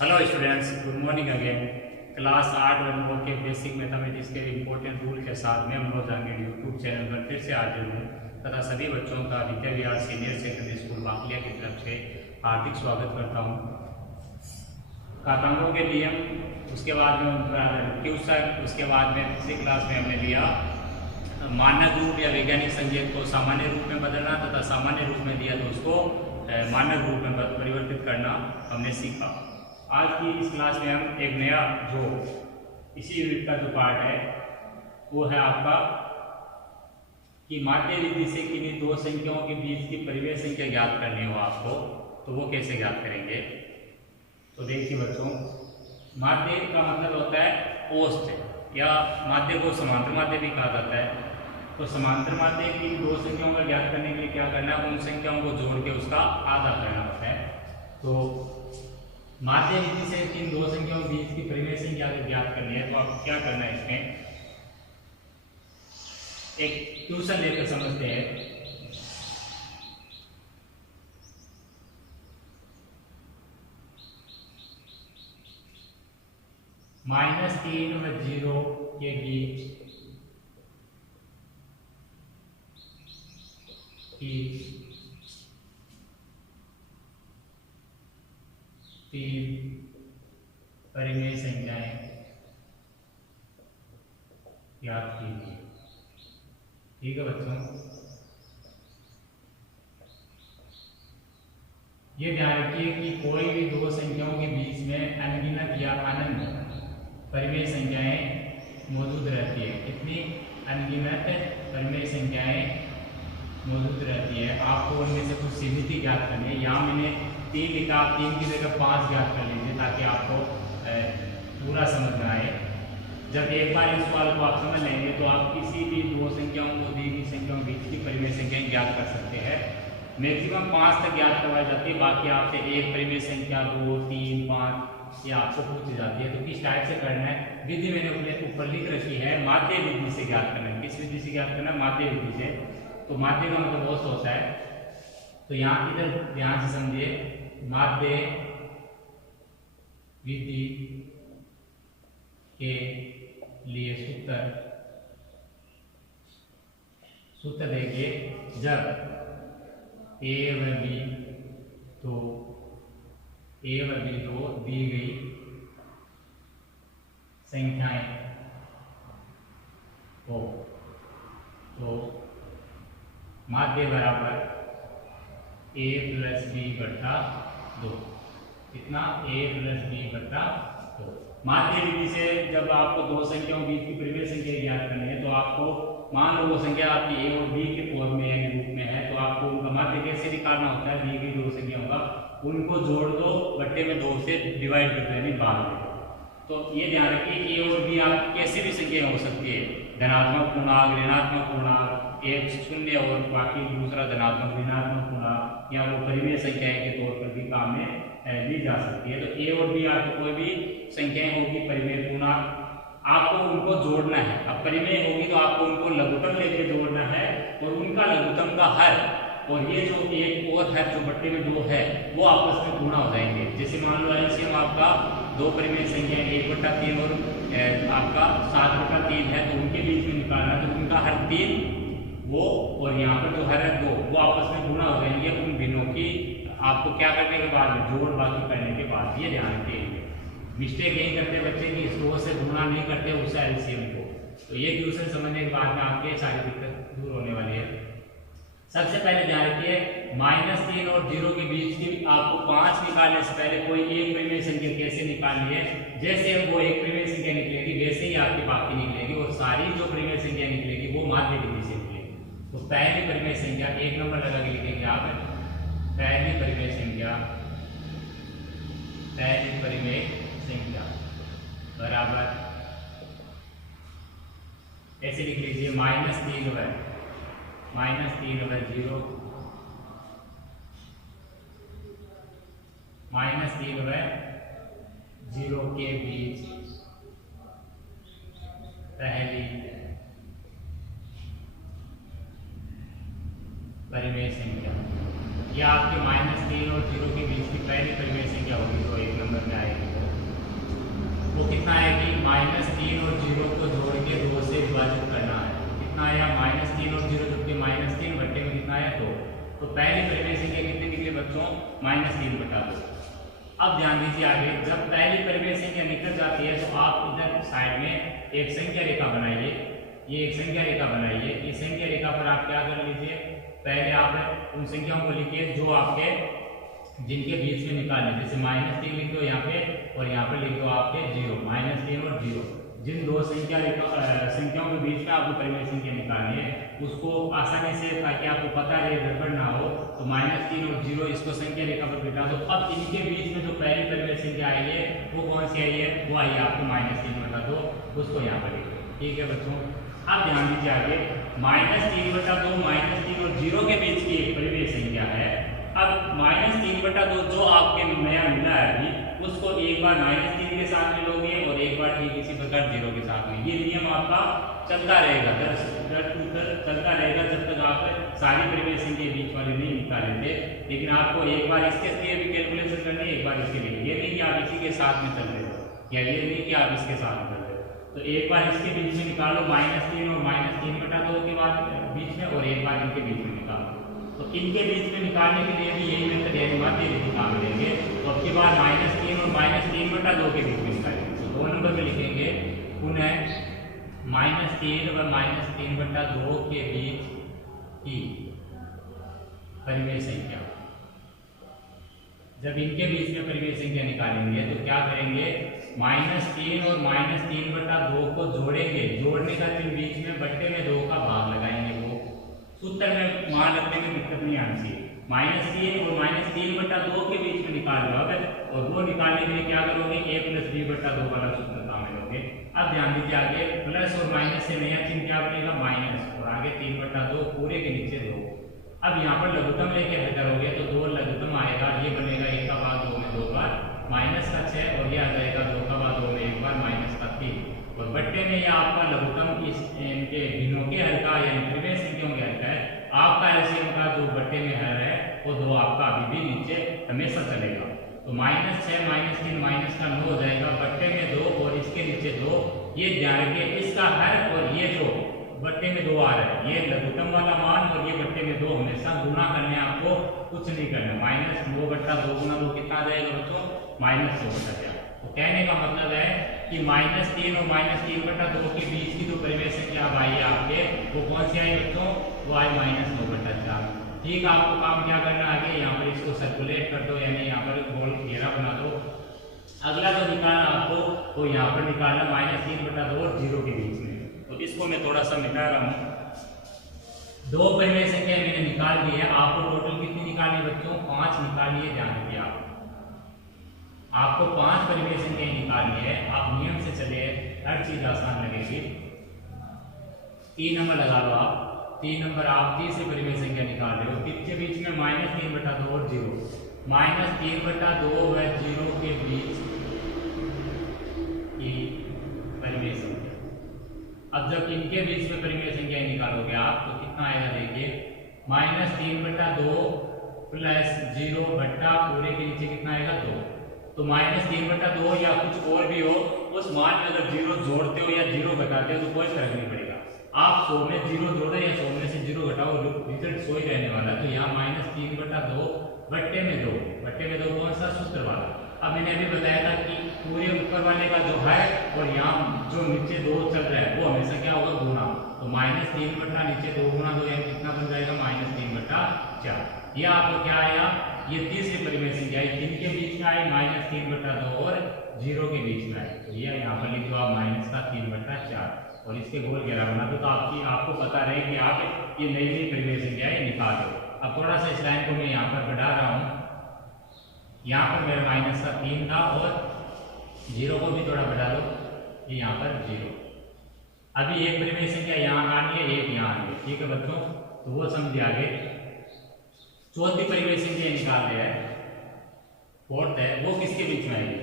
Hello students, good morning again. Class 8 वर्गों के basic mathematics के इम्पोर्टेंट रूल के साथ मैं मनोज जहांगीर यूट्यूब चैनल पर फिर से हाजिर हूँ तथा सभी बच्चों का Vidya Vihar senior secondary school Bakliya की तरफ से हार्दिक स्वागत करता हूँ। घातांकों के नियम, उसके बाद में ट्यूशन, उसके बाद में तीसरी क्लास में हमने लिया मानक रूप या वैज्ञानिक संकेत को सामान्य रूप में बदलना तथा सामान्य रूप में दिया तो उसको मानक रूप में परिवर्तित करना हमने सीखा। आज की इस क्लास में हम एक नया जो इसी यूनिट का जो पार्ट है वो है आपका कि माध्य विधि से किन्हीं दो संख्याओं के बीच की परिमेय संख्या ज्ञात करनी हो आपको, तो वो कैसे ज्ञात करेंगे। तो देखिए बच्चों, माध्य का मतलब होता है औसत या माध्य को समांतर माध्य भी कहा जाता है। तो समांतर माध्य की दो संख्याओं का ज्ञात करने के लिए क्या करना है, उन संख्याओं को जोड़ के उसका आधा करना होता है। तो माध्य विधि से इन दो संख्याओं के बीच की परिमेय संख्या ज्ञात करनी है तो आपको क्या करना है, इसमें एक ट्यूशन लेकर समझते हैं। -3 व 0 के बीच की तीन परिमेय संख्याएं याद कीजिए। ठीक है बच्चों, ये ध्यान रखिए कि कोई भी दो संख्याओं के बीच में अनगिनत या अनंत परिमेय संख्याएं मौजूद रहती है। कितनी अनगिनत परिमेय संख्याएं मौजूद रहती है, आपको उनमें से कुछ सीमित ही ज्ञात करनी है। यहाँ मैंने 3 लिखा, 3 की जगह 5 ज्ञात कर लीजिए ताकि आपको पूरा समझ में आए। जब एक बार इस सवाल को आप समझ लेंगे तो आप किसी भी दो संख्याओं को दी गई संख्याओं के बीच की परिमेय संख्याएं ज्ञात कर सकते हैं। मैक्सिमम 5 तक ज्ञात करवाई जाती है, बाकी आपसे एक परिमेय संख्या 2, 3, 5 ये आपको पूछी जाती है। तो किस टाइप से करना है, विधि मैंने ऊपर लिख रखी है, माध्य विधि से ज्ञात करना है। किस विधि से ज्ञात करना है, माध्य विधि से। तो माध्य का मतलब औसत होता है। तो यहाँ इधर ध्यान से समझिए, माध्य विधि के लिए सूत्र देखिए, जब a व b तो a व b तो दी गई संख्याएं हो तो माध्य बराबर a प्लस b बटा 2। कितना, a प्लस b बटा 2। माध्य विधि से जब आपको दो संख्याओं बीच की परिमेय संख्या ज्ञात करनी है तो आपको मान लो वो संख्या आपकी a और b के फॉर्म में यानी रूप में है, तो आपको उनका माध्य कैसे निकालना होता है, दी गई दो संख्याओं का उनको जोड़ दो, बट्टे में 2 से डिवाइड कर दो यानी भाग दो। तो ये ध्यान रखिए a और b आप कैसी भी संख्या हो सकती है, धनात्मक पूर्णांक, ऋणात्मक पूर्णांक, एक शून्य और बाकी दूसरा धनात्मक ऋणात्मक पूर्णांक, या वो परिमेय संख्याएं के तौर पर भी काम में ली जा सकती है। तो a और b आपको कोई भी संख्याएं होगी परिमेय पूर्णांक, आपको उनको जोड़ना है। अब परिमेय होगी तो आपको उनको लघुत्तम लेके जोड़ना है और उनका लघुत्तम का हर और ये जो एक और हर जो बट्टे में 2 है वो आपस में गुणा हो जाएंगे। जैसे मान लो एलसीएम आपका दो परिमेय संख्या 1/3 और आपका 7/3 है, तो उनके बीच में निकालना है तो उनका हर 3 वो और यहाँ पर जो हर है 2 वो आपस में गुणा हो जाएंगे। उन भिन्नों की आपको क्या करने के बाद में जोड़ बाकी करने के बाद, ये ध्यान रखिए। मिस्टेक यही करते हैं बच्चे कि इसको से गुणा नहीं करते उस एलसीएम को। तो ये क्वेश्चन समझने के बाद में आपके सारी दिक्कत दूर होने वाली है। सबसे पहले ध्यान रखिए, -3 और 0 के बीच की आपको 5 निकालने से पहले कोई एक परिमेय संख्या कैसे निकालनी है। जैसे वो एक परिमेय संख्या निकलेगी वैसे ही आपकी बाकी निकलेगी और सारी जो परिमेय संख्या निकलेगी वो माध्य विधि से निकलेगी। तो पहली परिमेय संख्या 1 नंबर लगा के लिखेंगे आप, पहली परिमेय संख्या बराबर ऐसे लिख लीजिए -3 व 0, -3 व 0 के बीच पहली परिमेय संख्या। यह आपके -3 और 0 के बीच की पहली परिमेय संख्या होगी, तो 1 नंबर में आएगी। वो कितना है कि -3 और 0 को जोड़ के 2 से विभाजित करना है। कितना आया -3 और 0 जोड़ के -3 बट्टे में कितना आया 2। तो पहली परिमेय संख्या कितने निकले बच्चों -3/2। अब ध्यान दीजिए आगे, जब पहली परिमेय संख्या निकल जाती है तो आप इधर साइड में एक संख्या रेखा बनाइए। ये एक संख्या रेखा बनाइए। इस संख्या रेखा पर आप क्या कर लीजिए, पहले आप उन संख्याओं को लिखिए जो आपके जिनके बीच में निकालने, जैसे -3 लिख दो यहाँ पे और यहाँ पे लिख दो आपके 0, -3 और 0। जिन दो संख्याओं के बीच में आपको परिमेय संख्या निकालनी है उसको आसानी से, ताकि आपको पता रहे गड़बड़ ना हो, तो -3 और 0 इसको संख्या रेखा पर बिठा दो। अब इनके बीच में जो पहली परिमेय संख्या आई है वो कौन सी आई है, वो आई है आपको -3/2, उसको यहाँ पर लिखो। ठीक है बच्चों, अब ध्यान दीजिए आगे, -3/2 -3 और 0 के बीच की एक परिमेय संख्या है। अब -3/2 जो आपके नया मिला है अभी, उसको एक बार -3 के साथ में लोगे और एक बार ठीक इसी प्रकार 0 के साथ में। ये नियम आपका चलता रहेगा, चलता रहेगा जब तक आप सारी परिमेय संख्या के बीच वाले नहीं निकाले थे। लेकिन आपको एक बार इसके लिए भी कैलकुलेशन करनी है, एक बार इसके लिए। ये नहीं कि आप इसी के साथ में चल रहे हो, या ये नहीं कि आप इसके साथ में चल रहे हो। तो एक बार इसके बीच में निकालो -3 और -3/2 के बाद बीच में, और एक बार इनके बीच में निकालो। तो इनके बीच में निकालने के लिए भी यही मेथड यानी माध्य रेखा काम लेंगे। तो अब की बार -3 और -3/2 के बीच में निकालेंगे। तो 2 नंबर में लिखेंगे पुनः -3 और -3/2 के बीच की परिमेय संख्या। जब इनके बीच में परिमेय संख्या निकालेंगे तो क्या करेंगे, -3 और -3/2 को जोड़ेंगे। जोड़ने का फिर बीच में बट्टे में 2 का भाग लगाएंगे। वो सूत्र में मान रखने में दिक्कत नहीं आनी चाहिए। -3 और -3/2 के बीच में निकाल लो अगर, और वो निकालने के लिए क्या करोगे, a + b/2 वाला सूत्र काम में लोगे। अब ध्यान दीजिए आगे, प्लस और माइनस से नया चिन्ह क्या बनेगा, माइनस, और आगे 3/2 पूरे के नीचे 2। अब यहाँ पर लघुत्तम लेके हल करोगे तो 2 लघुत्तम आएगा, ये बनेगा 1 का भाग 2 में 2 बार, -6 और ये आ जाएगा 2 का भाग 2 में 1 बार, -3। और बट्टे में यह आपका लघुत्तम इनके भिन्नों के हल का यानी परिमेय संख्याओं के हल का है। आपका एलसीएम का जो बट्टे में हल है वो 2 आपका अभी भी नीचे हमेशा चलेगा। तो -6 -3 -9 हो जाएगा, बट्टे में 2 और इसके नीचे 2। ये ध्यान रखिए, इसका हल और ये जो बट्टे में 2 आ रहा है, ये लघुत्तम वाला मान और ये बट्टे में 2 हमेशा गुना करने, आपको कुछ नहीं करना। -9/2 गुना 2 कितना आ जाएगा बच्चों, -2/4। तो कहने का मतलब है कि -3 और -3/2 के बीच की जो परिमेय संख्या अब आई है आपके, वो कौन सी आई बच्चों, वो आई -9/4। ठीक, आपको काम क्या करना है आगे, यहाँ पर इसको सर्कुलेट कर दो, यानी यहाँ पर गोल घेरा बना दो। अगला जो निकालना आपको, वो यहाँ पर निकालना -3/2 और 0 के बीच में। तो इसको मैं थोड़ा सा मिटा रहा हूँ। 2 परिमेय संख्या मैंने निकाल दी है। आपको टोटल कितनी निकालनी बच्चों, 5 निकालनी है। ध्यान रखिए, आपको 5 परिमेय संख्याएं निकालनी है। आप नियम से चले, हर चीज आसान लगेगी। 3 नंबर लगा लो आप। 3 नंबर आप तीसरी परिमेय संख्या निकाल रहे हो, किसके बीच में, -3/2 और 0। -3/2 व 0 के बीच की परिमेय संख्या। अब जब इनके बीच में परिमेय संख्या निकालोगे आप तो कितना आएगा, देखिए, -3/2 + 0 बट्टा पूरे के नीचे कितना आएगा, 2। तो -3/2 या कुछ और भी हो, उस मान में अगर 0 जोड़ते हो या 0 घटाते हो तो कोई फर्क नहीं पड़ेगा। आप 100 में 0 जोड़ो या 100 में से 0 घटाओ, रिजल्ट 100 ही रहने वाला। तो यहाँ -3/2 बट्टे में 2, बट्टे में 2 कौन सा, सूत्र वाला। अब मैंने अभी बताया था कि पूरे ऊपर वाले का जो है और यहाँ जो नीचे 2 चल रहा है वो हमेशा क्या होगा, गुना। तो -3 बट्टा नीचे 2 गुना 2 यानी कितना बन जाएगा, -3/4। ये आपको क्या आया, ये तीसरी परिमेय संख्या है, जिनके बीच में आई -3/2 और 0 के बीच में आई। तो ये यहाँ पर लिख दो आप -3/4 और इसके गोल घेरा बना दो। तो आपको पता रहे कि आप ये नई नई परिमेय संख्याएं निकाल दो। अब थोड़ा सा इस लाइन को मैं यहाँ पर बढ़ा रहा हूँ। यहाँ पर मेरा -3 था और 0 को भी थोड़ा बढ़ा लो, ये यहाँ पर 0। अभी एक परिमेय संख्या यहाँ आनी है, एक यहाँ आनी है। ठीक है बच्चों, तो वो समझिए आगे। चौथी परिमेय संख्या निकाल रहे हैं, 4th है, वो किसके बीच में आएगी।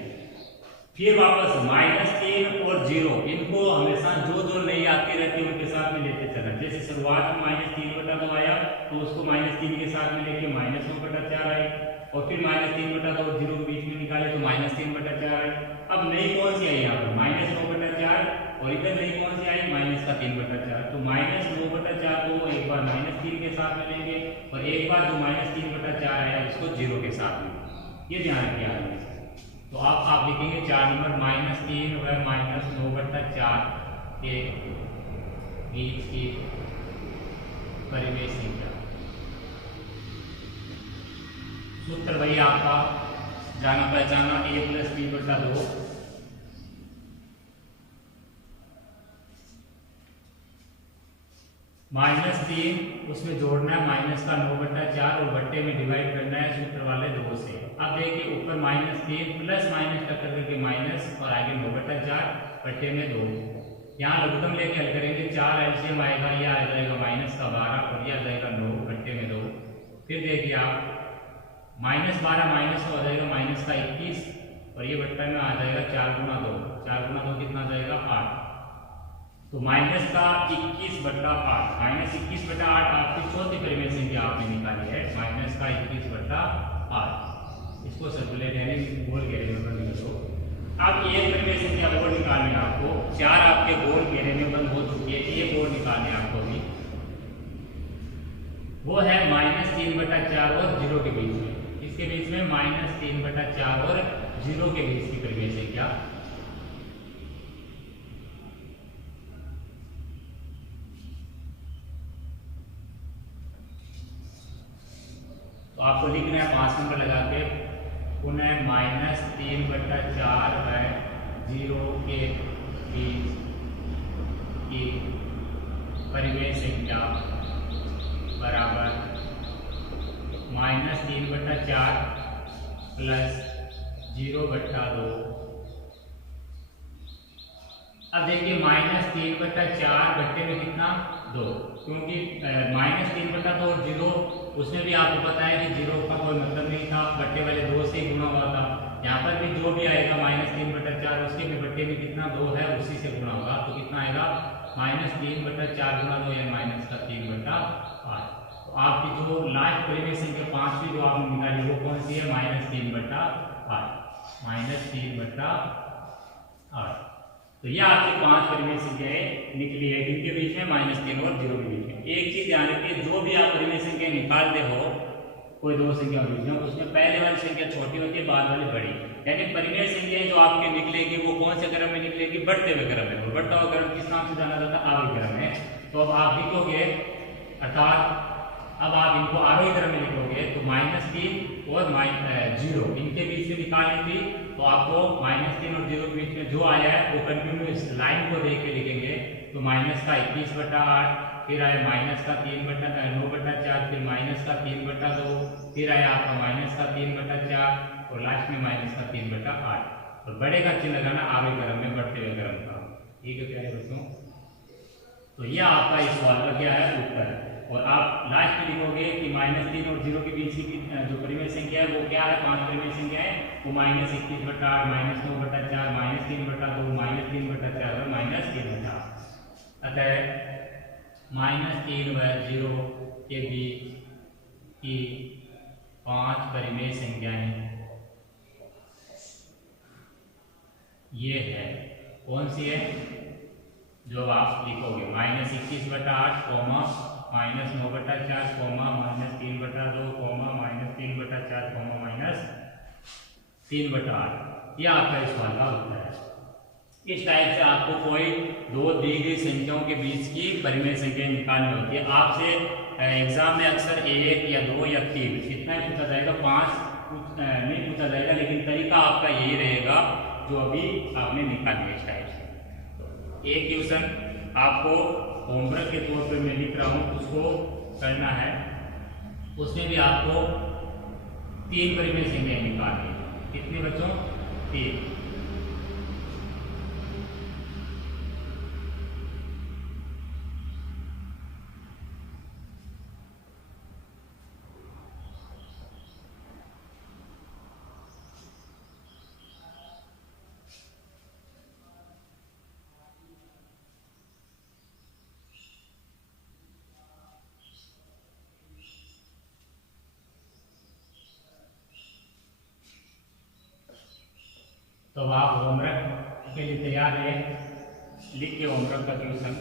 फिर वापस -3 और 0, इनको हमेशा जो नई आती रहती है उनके साथ में लेते चलना। जैसे शुरुआत में -3/2 आया तो उसको -3 के साथ में लेके -9/4 आए, और फिर -3/2 और 0 के बीच में निकाले तो -3/4 आए। अब नई कौन सी आई यहाँ पर -9/4 और इधर नई कौन सी आई -3/4। तो -9/4 को एक बार -3 के साथ में लेंगे और एक बार जो -3/4 आया उसको 0 के साथ में, ये ध्यान रखिए आपने। तो आप लिखेंगे 4 नंबर -3 व -9/4 के बीच की परिमेय संख्या। सूत्र वही आपका जाना पहचाना a + b/2 -3 उसमें जोड़ना है माइनस का 9/4 और बट्टे में डिवाइड करना है सूत्र वाले 2 से। अब देखिए ऊपर -3 प्लस माइनस टक्कर करके माइनस और आगे 9/4 बट्टे में 2। यहाँ लघुत्तम लेके हल करेंगे 4 एलसीएम आएगा, यह आ जाएगा -12 और यह आ जाएगा 9 बट्टे में 2। फिर देखिए आप -12 माइनस हो जाएगा -21 और ये बट्टा में आ जाएगा 4 × 2। 4 × 2 कितना आ जाएगा 8। तो -21/8 -21/8 आपकी चौथी परिमेय संख्या आपने निकाली है, -21/8। इसको सर्कुलेट यानी गोल घेरे में बंद कर दो। अब एक परिमेय संख्या और निकालनी है आपको। 4 आपके गोल घेरे में बंद हो चुकी है, एक और निकालनी है आपको भी, वो है -3/4 और 0 के बीच में। इसके बीच में -3/4 और 0 के बीच की परिमेय संख्या। तो आपको लिखना है 5 नंबर लगा के पुनः -3/4 व 0 के बीच की परिमेय संख्या बराबर -3/4 प्लस 0/2। अब देखिए -3/4 बट्टे में कितना 2, क्योंकि -3/2 और 0 उसमें भी आपको पता है कि 0 का कोई मतलब नहीं था, बट्टे वाले 2 से ही गुणा हुआ था। यहाँ पर भी जो भी आएगा -3/4 उसके भी बट्टे में कितना 2 है उसी से गुणा होगा। तो कितना आएगा -3/4 × 2 या -3/8। तो आपकी जो लास्ट परिमेय संख्या 5वीं जो आपने निकाली वो कौन सी है -3/8। तो यह आपकी 5 परिमेय संख्याएं निकली है, इनके बीच में -3 और 0 के बीच में। एक चीज ध्यान रखिए, जो भी आप परिमेय संख्या निकालते हो कोई दो संख्या बीच में, उसमें पहले वाली संख्या छोटी होती है, बाद वाली बड़ी। यानी परिमेय संख्याएं जो आपके निकलेगी वो कौन से क्रम में निकलेगी, बढ़ते हुए क्रम में। बढ़ता हुआ क्रम किस नाम से जाना जाता है, आरोही क्रम में। तो अब आप लिखोगे, अर्थात अब आप इनको आरोही क्रम में लिखोगे तो -3 और 0 इनके बीच में निकालनी थी। तो आपको -3 और 0 के बीच में जो आया है वो कंटिन्यूअस लाइन को देख के लिखेंगे। तो -21/8, फिर आया -3/9/4, फिर -3/2, फिर आया आपका -3/4 और लास्ट में -3/8। और बड़े का चिन्ह लगाना आरोही क्रम में, बढ़ते हुए क्रम का। ठीक है प्यारे बच्चों, तो यह आपका इस सवाल का क्या है उत्तर। और आप लास्ट में लिखोगे कि -3 और 0 के बीच की जो परिमेय संख्या है वो क्या है, 5 परिमेय संख्या है वो -21/8, -9/4, -3/2, -3/4 और -3/8। अतः -3 व 0 के बीच की 5 परिमेय संख्याएं ये है, कौन सी है, जो आप लिखोगे -21/8, -9/4, -3/2, -3/4, यह आपका इस सवाल का उत्तर है। इस टाइप से आपको कोई दो दी गई संख्याओं के बीच की परिमेय संख्या निकालनी होती है। आपसे एग्जाम में अक्सर 1 या 2 या 3 इतना ही पूछा जाएगा, 5 नहीं पूछा जाएगा। लेकिन तरीका आपका यही रहेगा जो अभी आपने निकाली है इस टाइप से। तो एक क्वेश्चन आपको होमवर्क के तौर पर मैं लिख रहा हूँ, उसको करना है। उसमें भी आपको 3 परिमेय संख्याएं निकालनी है। कितने बच्चों, 3। तो अब आप होमवर्क के लिए तैयार हैं, लिख के होमवर्क का ट्यूशन।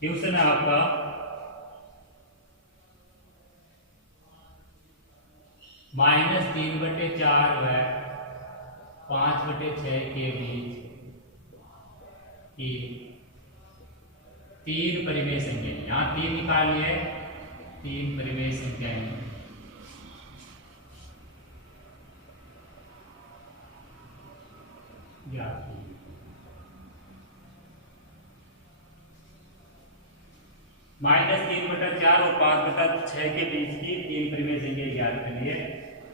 ट्यूशन है आपका -3/4 व 5/6 के बीच की 3 परिमेय संख्या। यहाँ 3 निकाल लिए, 3 परिमेय संख्याएं ज्ञात की। -3/4 और 5/6 के बीच की 3 परिमेय संख्या ज्ञात करिए।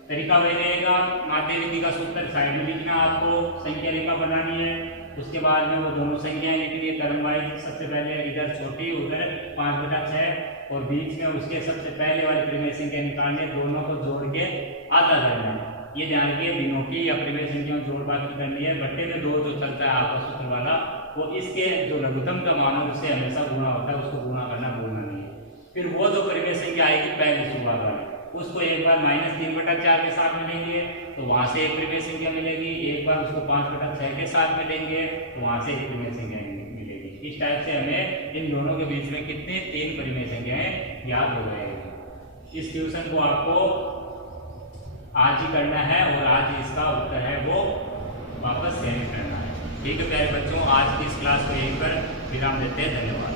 तरीका वही रहेगा, माध्य विधि का सूत्र साइड में लिखना, आपको संख्या रेखा बनानी है। उसके बाद में वो दोनों संख्याएं लिखनी है क्रम वाइज। सबसे पहले इधर छोटी, उधर 5/6 और बीच में उसके सबसे पहले वाली परिमेय संख्या निकालने, दोनों को जोड़ के आधा करना है। ये ध्यान रखिए, दिनों की या परिमेय संख्या जोड़ बाकी करनी है। बट्टे में 2 जो चलता है आपका सूत्र वाला, वो इसके जो लघुत्तम का मान है उससे हमेशा गुणा होता है, उसको गुणा करना भूलना नहीं है। फिर वो जो परिमेय संख्या आएगी पहले शुरुआत वाली, उसको एक बार -3/4 के साथ में लेंगे तो वहां से एक परिमेय संख्या मिलेगी, एक बार उसको 5/6 के साथ में लेंगे तो वहां से एक परिमेय संख्या मिलेगी। इस टाइप से हमें इन दोनों के बीच में कितने 3 परिमेय संख्याएं याद हो जाएगी। इस ट्यूशन को आपको आज ही करना है और आज इसका उत्तर है वो वापस सेंड करना है। ठीक है प्यारे बच्चों, आज की इस क्लास को यहीं पर विराम देते हैं। धन्यवाद।